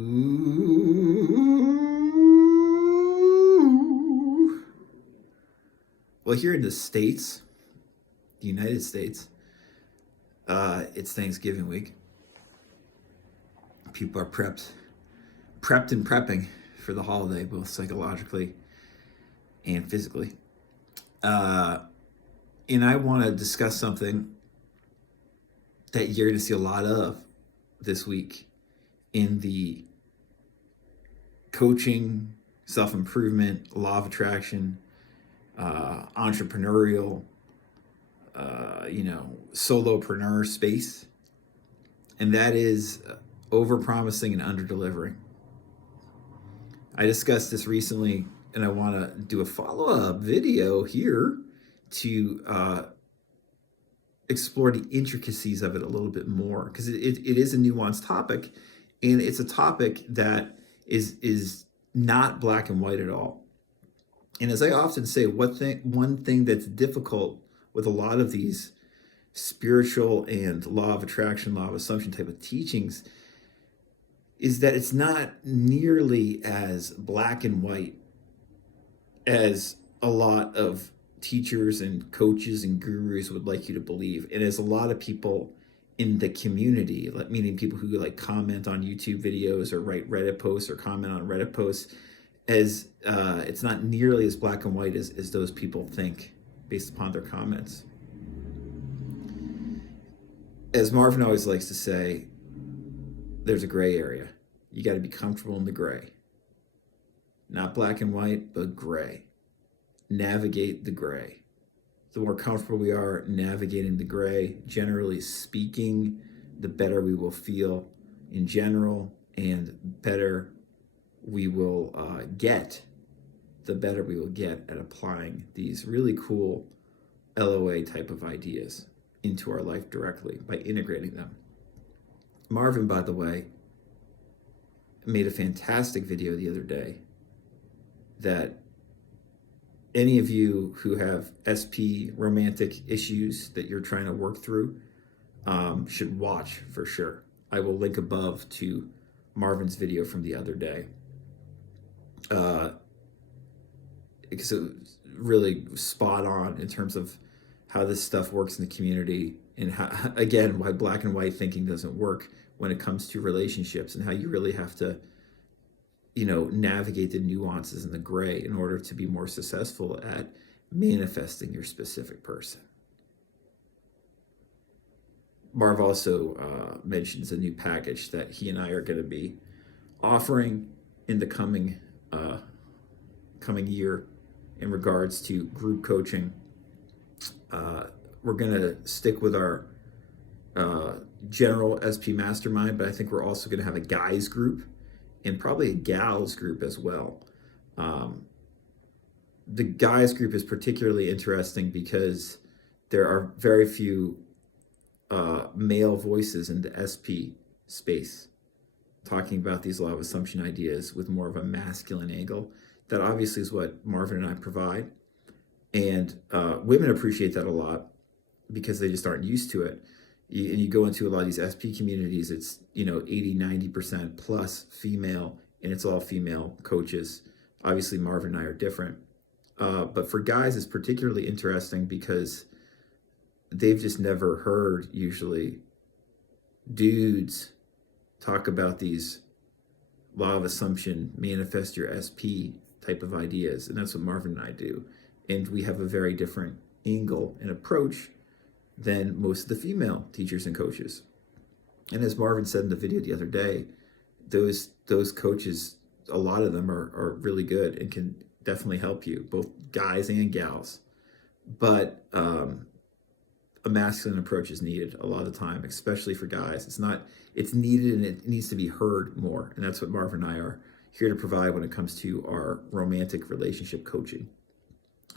Ooh. Well, here in the States, the United States, it's Thanksgiving week. People are prepped and prepping for the holiday, both psychologically and physically. Uh, and I want to discuss something that you're going to see a lot of this week in the coaching, self improvement, law of attraction, entrepreneurial, solopreneur space, and that is overpromising and underdelivering. I discussed this recently, and I want to do a follow-up video here to explore the intricacies of it a little bit more, because it is a nuanced topic, and it's a topic that is not black and white at all. And as I often say, one thing that's difficult with a lot of these spiritual and law of attraction, law of assumption type of teachings is that it's not nearly as black and white as a lot of teachers and coaches and gurus would like you to believe. And as a lot of people in the community, meaning people who comment on YouTube videos or write Reddit posts or comment on Reddit posts, as it's not nearly as black and white as those people think based upon their comments. As Marvin always likes to say, there's a gray area. You got to be comfortable in the gray. Not black and white, but gray. Navigate the gray. The more comfortable we are navigating the gray, generally speaking, the better we will feel in general, and better we will the better we will get at applying these really cool LOA type of ideas into our life directly by integrating them. Marvin, by the way, made a fantastic video the other day that any of you who have SP romantic issues that you're trying to work through should watch for sure. I will link above to Marvin's video from the other day. Because it was really spot on in terms of how this stuff works in the community, and how, again, why black and white thinking doesn't work when it comes to relationships, and how you really have to, navigate the nuances in the gray in order to be more successful at manifesting your specific person. Marv also mentions a new package that he and I are going to be offering in the coming year in regards to group coaching. We're going to stick with our general SP mastermind, but I think we're also going to have a guys group and probably a gals group as well. The guys group is particularly interesting because there are very few male voices in the SP space talking about these law of assumption ideas with more of a masculine angle. That obviously is what Marvin and I provide. And women appreciate that a lot because they just aren't used to it. And you go into a lot of these SP communities, it's 80, 90% plus female, and it's all female coaches. Obviously, Marvin and I are different. But for guys, it's particularly interesting because they've just never heard, usually, dudes talk about these law of assumption, manifest your SP type of ideas. And that's what Marvin and I do. And we have a very different angle and approach than most of the female teachers and coaches. And as Marvin said in the video the other day, those coaches, a lot of them are really good and can definitely help you, both guys and gals. But a masculine approach is needed a lot of the time, especially for guys. It's needed, and it needs to be heard more. And that's what Marvin and I are here to provide when it comes to our romantic relationship coaching.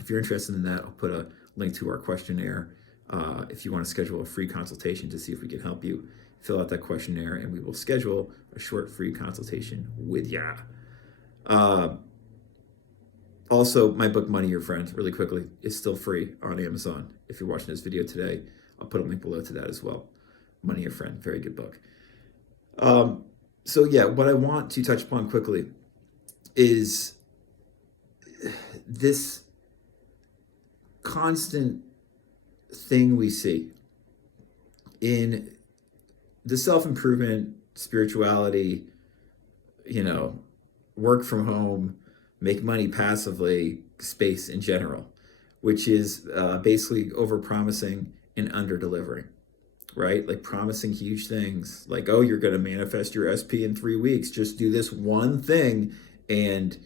If you're interested in that, I'll put a link to our questionnaire. If you want to schedule a free consultation to see if we can help you, fill out that questionnaire and we will schedule a short free consultation with ya. Also, my book, Money Your Friend, really quickly, is still free on Amazon. If you're watching this video today, I'll put a link below to that as well. Money Your Friend, very good book. So yeah, what I want to touch upon quickly is this constant thing we see in the self-improvement, spirituality, you know, work from home, make money passively space in general, which is basically overpromising and underdelivering, right? Like promising huge things, like, oh, you're going to manifest your SP in 3 weeks. Just do this one thing, and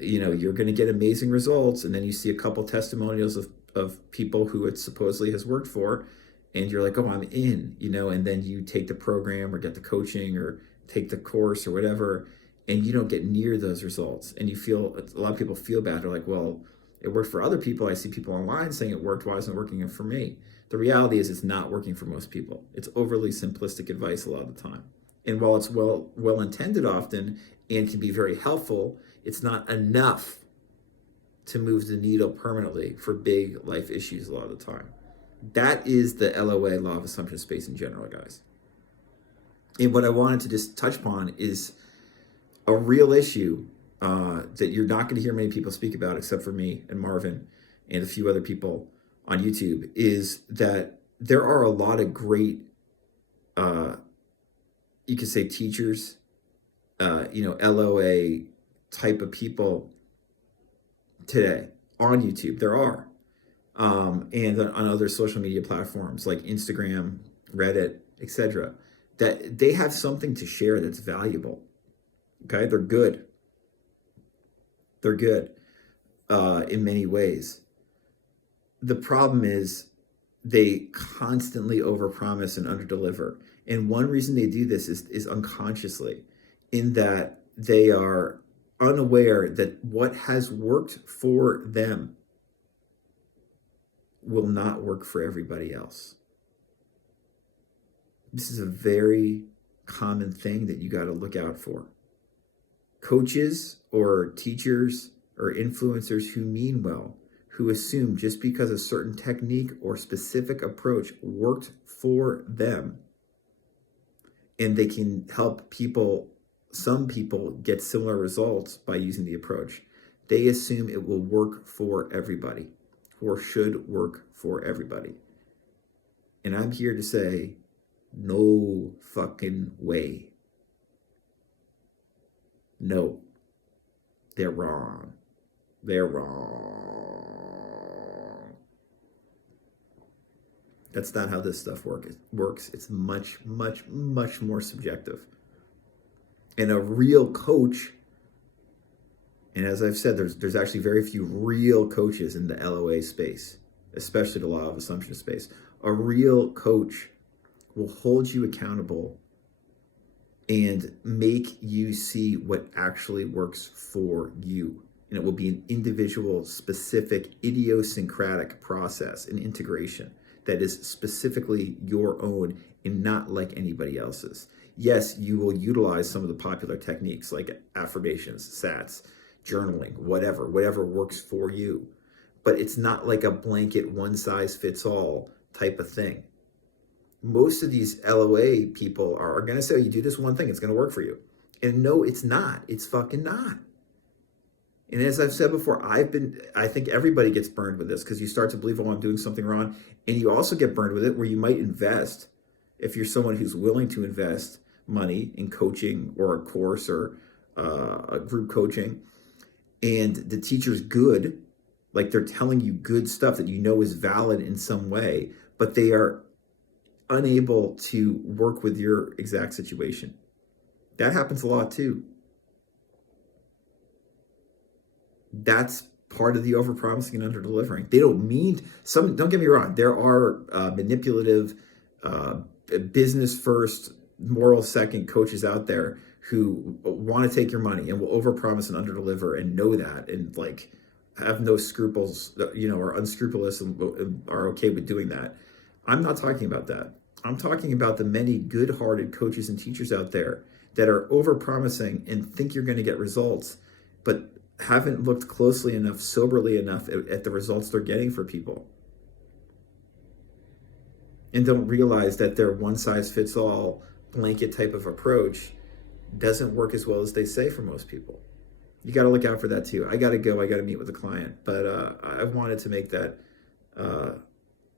you're going to get amazing results. And then you see a couple testimonials of people who it supposedly has worked for, and you're like, oh, I'm in, and then you take the program or get the coaching or take the course or whatever, and you don't get near those results. And a lot of people feel bad. They're like, well, it worked for other people. I see people online saying it worked. Why isn't it working for me? The reality is it's not working for most people. It's overly simplistic advice a lot of the time. And while it's well intended often and can be very helpful, it's not enough to move the needle permanently for big life issues a lot of the time. That is the LOA, law of assumption space in general, guys. And what I wanted to just touch upon is a real issue that you're not going to hear many people speak about, except for me and Marvin and a few other people on YouTube, is that there are a lot of great, you could say, teachers, LOA type of people today on YouTube. There are. And on other social media platforms like Instagram, Reddit, etc., that they have something to share that's valuable. Okay, they're good. They're good in many ways. The problem is they constantly overpromise and underdeliver. And one reason they do this is unconsciously, in that they are unaware that what has worked for them will not work for everybody else. This is a very common thing that you got to look out for. Coaches or teachers or influencers who mean well, who assume just because a certain technique or specific approach worked for them, and they can help some people get similar results by using the approach, they assume it will work for everybody, or should work for everybody. And I'm here to say, no fucking way. No. They're wrong. They're wrong. That's not how this stuff works. It's much, much, much more subjective. And a real coach, and as I've said, there's actually very few real coaches in the LOA space, especially the law of assumption space. A real coach will hold you accountable and make you see what actually works for you. And it will be an individual, specific, idiosyncratic process and integration that is specifically your own and not like anybody else's. Yes, you will utilize some of the popular techniques like affirmations, SATs, journaling, whatever works for you. But it's not like a blanket one-size-fits-all type of thing. Most of these LOA people are going to say, oh, you do this one thing, it's going to work for you. And no, it's not. It's fucking not. And as I've said before, I think everybody gets burned with this, because you start to believe, oh, I'm doing something wrong. And you also get burned with it where you might invest, if you're someone who's willing to invest money in coaching or a course or a group coaching, and the teacher's good, like they're telling you good stuff that you know is valid in some way, but they are unable to work with your exact situation. That happens a lot too. That's part of the overpromising and underdelivering. They don't mean don't get me wrong, there are manipulative, business first, moral second coaches out there who want to take your money and will overpromise and underdeliver and know that, and like have no scruples, are unscrupulous and are okay with doing that. I'm not talking about that. I'm talking about the many good-hearted coaches and teachers out there that are overpromising and think you're going to get results, but haven't looked closely enough, soberly enough at the results they're getting for people, and don't realize that their one-size-fits-all blanket type of approach doesn't work as well as they say for most people. You got to look out for that too. I got to go. I got to meet with a client, but I wanted to make that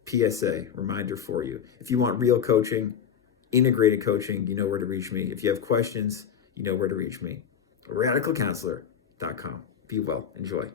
PSA reminder for you. If you want real coaching, integrated coaching, you know where to reach me. If you have questions, you know where to reach me. RadicalCounselor.com. Be well. Enjoy.